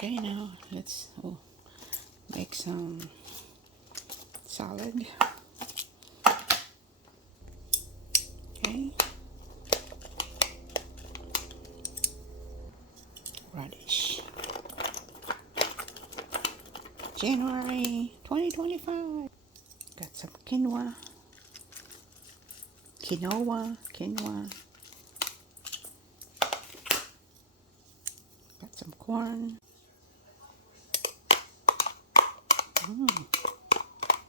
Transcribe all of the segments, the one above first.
Okay, now let's make some salad. Okay, radish. January 2025. Got some quinoa. Quinoa. Got some corn.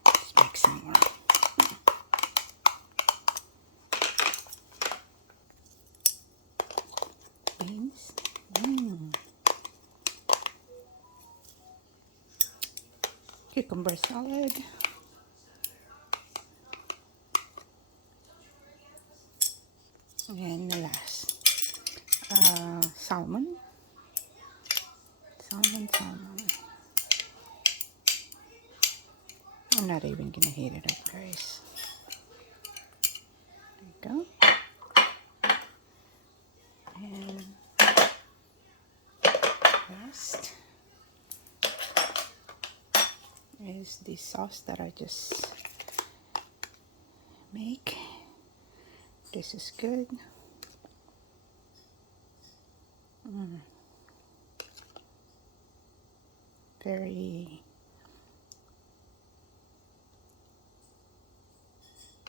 Let's make some more. Beans. Cucumber salad. And the last, salmon. Salmon. I'm not even gonna heat it up, guys. There you go. And last is the sauce that I just make. This is good.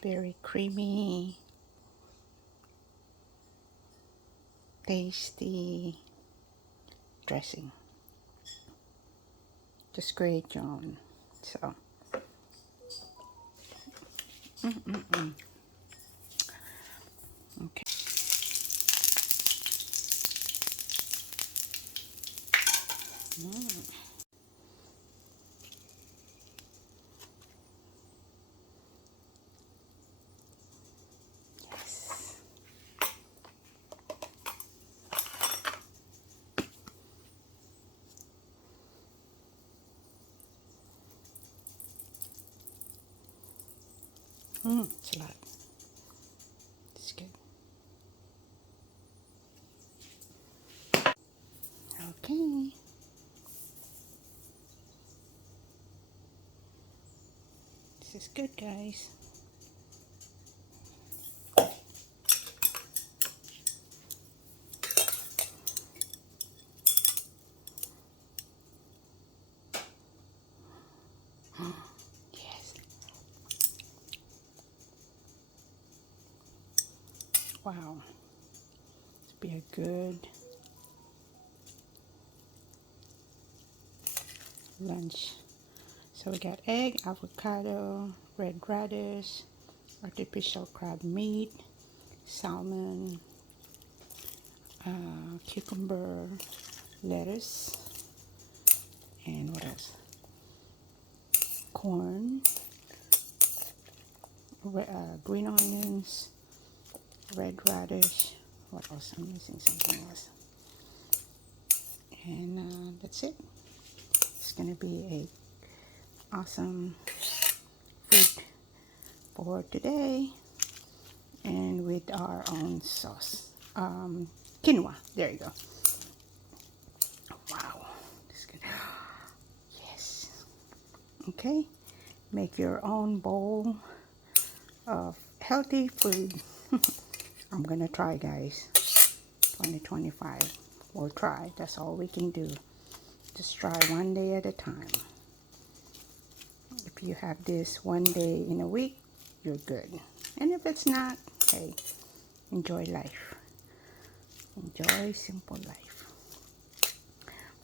Very creamy, tasty dressing. Just great, John. So, okay. Yes. It's a lot. It's good. Okay. This is good, guys. Yes. Wow. This be a good lunch. So we got egg, avocado, red radish, artificial crab meat, salmon, cucumber, lettuce, and what else? Corn, green onions, red radish. What else? I'm missing something else. And that's it. It's gonna be a awesome food for today, and with our own sauce. Quinoa. There you go. Wow, this is good. Yes. Okay. Make your own bowl of healthy food. I'm gonna try, guys. 2025. We'll try. That's all we can do. Just try one day at a time. If you have this one day in a week, you're good. And if it's not, hey, enjoy life. Enjoy simple life.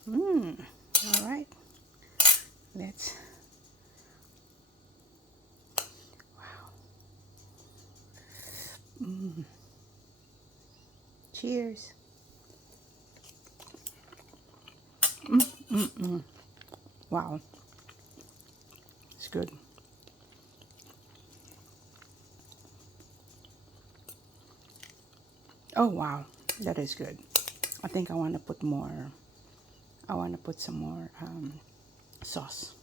All right. Let's. Wow. Cheers. Wow. It's good. Oh, wow. That is good. I think I want to put more. I want to put some more sauce.